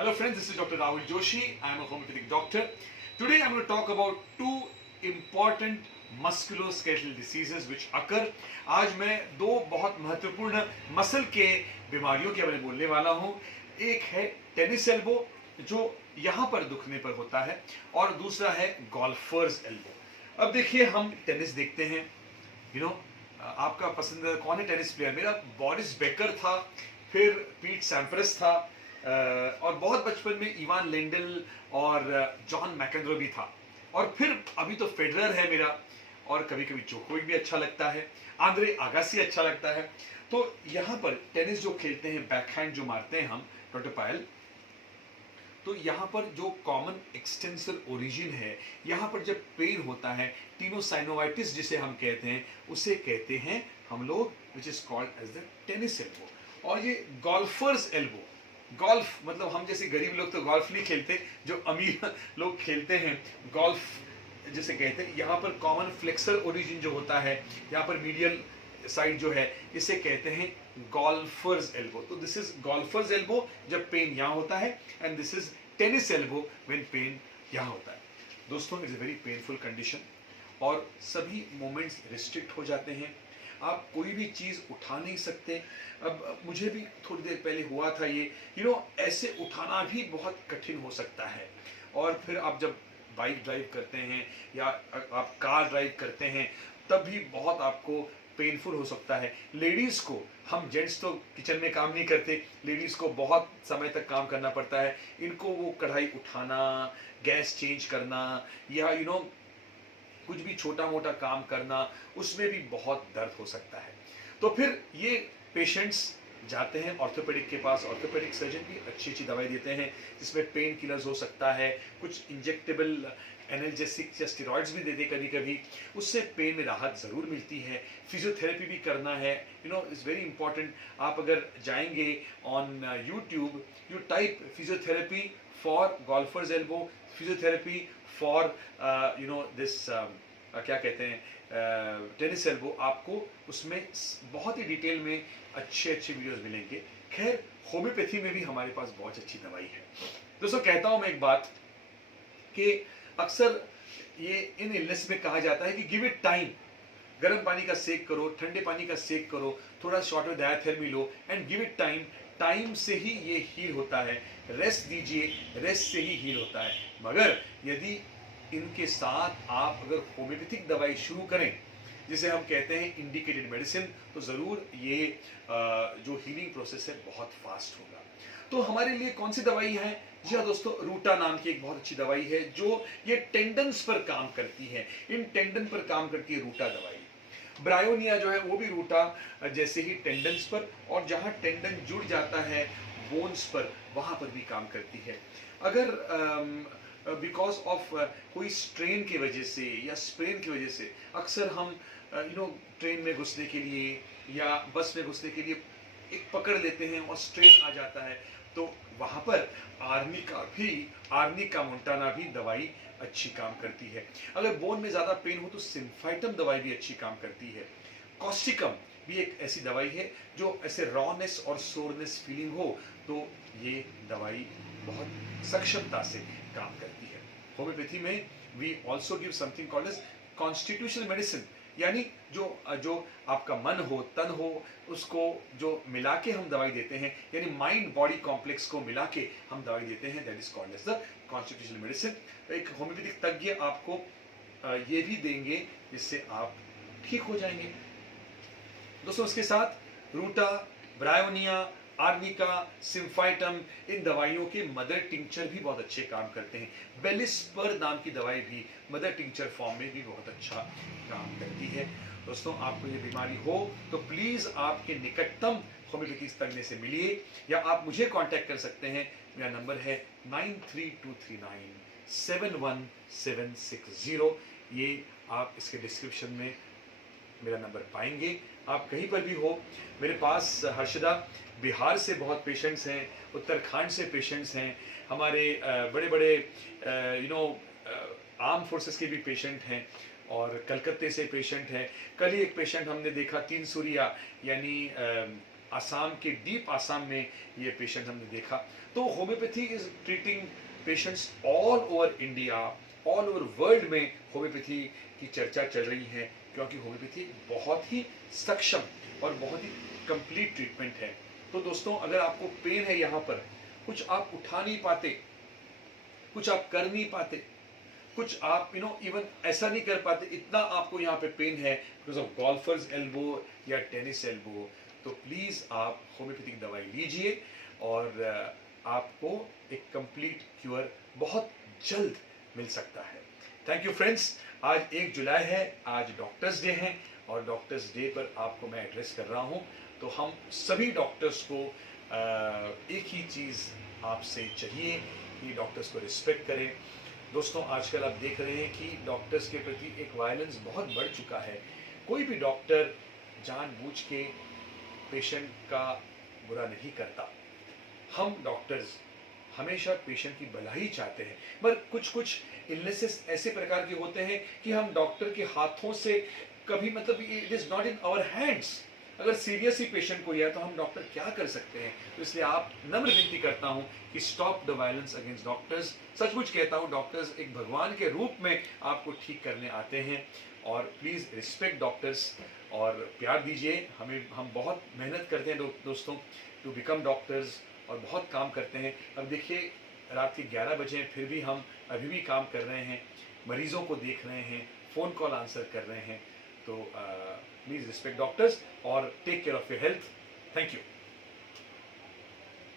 Hello friends, this is Dr. Rahul Joshi. I am a homeopathic doctor. Today I am going to talk about two important musculoskeletal diseases which occur. आज मैं दो बहुत महत्वपूर्ण muscle के बीमारियों के बारे में बोलने वाला हूँ. एक है टेनिस एल्बो जो यहाँ पर दुखने पर होता है और दूसरा है गोल्फर्स एल्बो. अब देखिए हम टेनिस देखते हैं. आपका पसंदीदा कौन है टेनिस प्लेयर? मेरा बोरिस बेकर था, फिर पीट सैम्प्रस था और बहुत बचपन में इवान लेंडल और जॉन मैकेंद्रो भी था. और फिर अभी तो फेडरर है मेरा, और कभी कभी जोकोविक भी अच्छा लगता है, आंद्रे आगासी अच्छा लगता है. तो यहाँ पर टेनिस जो खेलते हैं, बैकहैंड जो मारते हैं हम, डॉक्टर पायल, तो यहाँ पर जो कॉमन एक्सटेंसर ओरिजिन है, यहाँ पर जब पेन होता है, टीनोसाइनोवाइटिस जिसे हम कहते हैं, उसे कहते हैं हम लोग which is called as the tennis elbow. और ये गोल्फर्स एल्बो, गोल्फ मतलब हम जैसे गरीब लोग तो गोल्फ नहीं खेलते, जो अमीर लोग खेलते हैं गोल्फ जिसे कहते हैं. यहाँ पर कॉमन फ्लेक्सर ओरिजिन जो होता है, यहाँ पर मीडियल साइड जो है, इसे कहते हैं गोल्फर्स एल्बो. तो दिस इज गोल्फर्स एल्बो जब पेन यहाँ होता है, and this is tennis elbow when pain यहाँ होता है. दोस्तों, it's a very painful condition और सभी मोमेंट्स रिस्ट्रिक्ट हो जाते हैं. आप कोई भी चीज़ उठा नहीं सकते. अब मुझे भी थोड़ी देर पहले हुआ था ये, ऐसे उठाना भी बहुत कठिन हो सकता है. और फिर आप जब बाइक ड्राइव करते हैं या आप कार ड्राइव करते हैं, तब भी बहुत आपको पेनफुल हो सकता है. लेडीज़ को, हम जेंट्स तो किचन में काम नहीं करते, लेडीज़ को बहुत समय तक काम करना पड़ता है. इनको वो कढ़ाई उठाना, गैस चेंज करना, या कुछ भी छोटा मोटा काम करना, उसमें भी बहुत दर्द हो सकता है. तो फिर ये पेशेंट्स जाते हैं ऑर्थोपेडिक के पास. ऑर्थोपेडिक सर्जन भी अच्छी अच्छी दवाई देते हैं जिसमें पेन किलर्स हो सकता है, कुछ इंजेक्टेबल एनाल्जेसिक या स्टेरॉइड्स भी देते कभी कभी. उससे पेन में राहत ज़रूर मिलती है. फिजियोथेरेपी भी करना है, इट्स वेरी इंपॉर्टेंट. आप अगर जाएंगे on YouTube, you type physiotherapy for golfer's elbow, physiotherapy for this क्या कहते हैं टेनिस एल्बो, आपको उसमें बहुत ही डिटेल में अच्छे अच्छे वीडियोस मिलेंगे. खैर, होम्योपैथी में भी हमारे पास बहुत अच्छी दवाई है. दोस्तों, कहता हूं मैं एक बात कि अक्सर ये इन इलनेस में कहा जाता है कि गिव इट टाइम. गर्म पानी का सेक करो, ठंडे पानी का सेक करो, थोड़ा शॉर्ट में डायथेरेपी लो, and give it time. Time से ही ये हील होता है. रेस्ट दीजिए, रेस्ट से ही हील होता है. मगर यदि इनके साथ आप अगर होम्योपैथिक दवाई शुरू करें, जिसे हम कहते हैं इंडिकेटेड मेडिसिन, तो ज़रूर ये जो हीलिंग प्रोसेस है बहुत फास्ट होगा. तो हमारे लिए कौन सी दवाई है? जी हाँ दोस्तों, रूटा नाम की एक बहुत अच्छी दवाई है जो ये टेंडन्स पर काम करती है. इन टेंडन पर काम करती है रूटा दवाई. ब्रायोनिया जो है वो भी रूटा जैसे ही टेंडन्स पर, और जहाँ टेंडन जुड़ जाता है बोन्स पर, वहाँ पर भी काम करती है. अगर बिकॉज ऑफ कोई स्ट्रेन की वजह से या स्प्रेन की वजह से अक्सर हम ट्रेन में घुसने के लिए या बस में घुसने के लिए एक पकड़ लेते हैं और स्ट्रेन आ जाता है, तो वहाँ पर आर्निका मोंटाना भी दवाई अच्छी काम करती है. अगर बोन में ज़्यादा पेन हो तो सिम्फाइटम दवाई भी अच्छी काम करती है. कॉस्टिकम भी एक ऐसी दवाई है जो ऐसे रॉनेस और सोरनेस फीलिंग हो तो ये दवाई बहुत सक्षमता से काम करती है. होम्योपैथी में we also give something called as constitutional medicine, यानी जो आपका मन हो, तन हो, उसको जो मिला के हम दवाई देते हैं, यानी माइंड बॉडी कॉम्प्लेक्स को मिला के हम दवाई देते हैं, that is called as the constitutional medicine. एक होम्योपैथिक तज्ञ आपको ये भी देंगे जिससे आप ठीक हो जाएंगे. दोस्तों, इसके साथ रूटा, ब्रायोनिया, आर्निका, सिम्फाइटम, इन दवाइयों के मदर टिंक्चर भी बहुत अच्छे काम करते हैं. बेलिस्पर नाम की दवाई भी मदर टिंक्चर फॉर्म में भी बहुत अच्छा काम करती है. दोस्तों, आपको ये बीमारी हो तो प्लीज़ आपके निकटतम होम्योपैथी तज्ञ से मिलिए, या आप मुझे कांटेक्ट कर सकते हैं. मेरा नंबर है 9323971760. ये आप इसके डिस्क्रिप्शन में मेरा नंबर पाएंगे. आप कहीं पर भी हो. मेरे पास हर्षदा बिहार से बहुत पेशेंट्स हैं, उत्तराखंड से पेशेंट्स हैं, हमारे बड़े बड़े आर्म फोर्सेस के भी पेशेंट हैं, और कलकत्ते से पेशेंट हैं. कल ही एक पेशेंट हमने देखा, तीन सूरिया यानी आसाम के डीप आसाम में ये पेशेंट हमने देखा। तो homeopathy is treating patients all over India, all over world में होम्योपैथी की चर्चा चल रही है, क्योंकि होम्योपैथी बहुत ही सक्षम और बहुत ही कंप्लीट ट्रीटमेंट है। तो दोस्तों, अगर आपको पेन है, यहाँ पर कुछ आप उठा नहीं पाते, कुछ आप कर नहीं पाते, कुछ आप इवन ऐसा नहीं कर पाते, इतना आपको यहाँ पे पेन है बिकॉज ऑफ गोल्फर्स एल्बो या टेनिस एल्बो, तो प्लीज आप होम्योपैथिक दवाई लीजिए और आपको एक कंप्लीट क्योर बहुत जल्द मिल सकता है। Thank you friends. आज 1 जुलाई है, आज डॉक्टर्स डे है, और डॉक्टर्स डे पर आपको मैं एड्रेस कर रहा हूँ। तो हम सभी डॉक्टर्स को एक ही चीज़ आपसे चाहिए कि डॉक्टर्स को रिस्पेक्ट करें। दोस्तों, आजकल आप देख रहे हैं कि डॉक्टर्स के प्रति एक वायलेंस बहुत बढ़ चुका है। कोई भी डॉक्टर जानबूझ के पेशेंट का बुरा नहीं करता। हम डॉक्टर्स हमेशा पेशेंट की भलाई चाहते हैं, पर कुछ इलनेसेस ऐसे प्रकार के होते हैं कि हम डॉक्टर के हाथों से कभी it is not in our hands. अगर सीरियस ही पेशेंट कोई है तो हम डॉक्टर क्या कर सकते हैं। तो इसलिए आप नम्र विनती करता हूं कि stop the violence against doctors. सचमुच कहता हूं, डॉक्टर्स एक भगवान के रूप में आपको ठीक करने आते हैं, और प्लीज रिस्पेक्ट डॉक्टर्स और प्यार दीजिए हमें। हम बहुत मेहनत करते हैं दोस्तों टू बिकम डॉक्टर्स, और बहुत काम करते हैं। अब देखिए, रात के 11 बजे हैं, फिर भी हम अभी भी काम कर रहे हैं, मरीजों को देख रहे हैं, फ़ोन कॉल आंसर कर रहे हैं। तो प्लीज़ रिस्पेक्ट डॉक्टर्स और take care of your health. Thank you.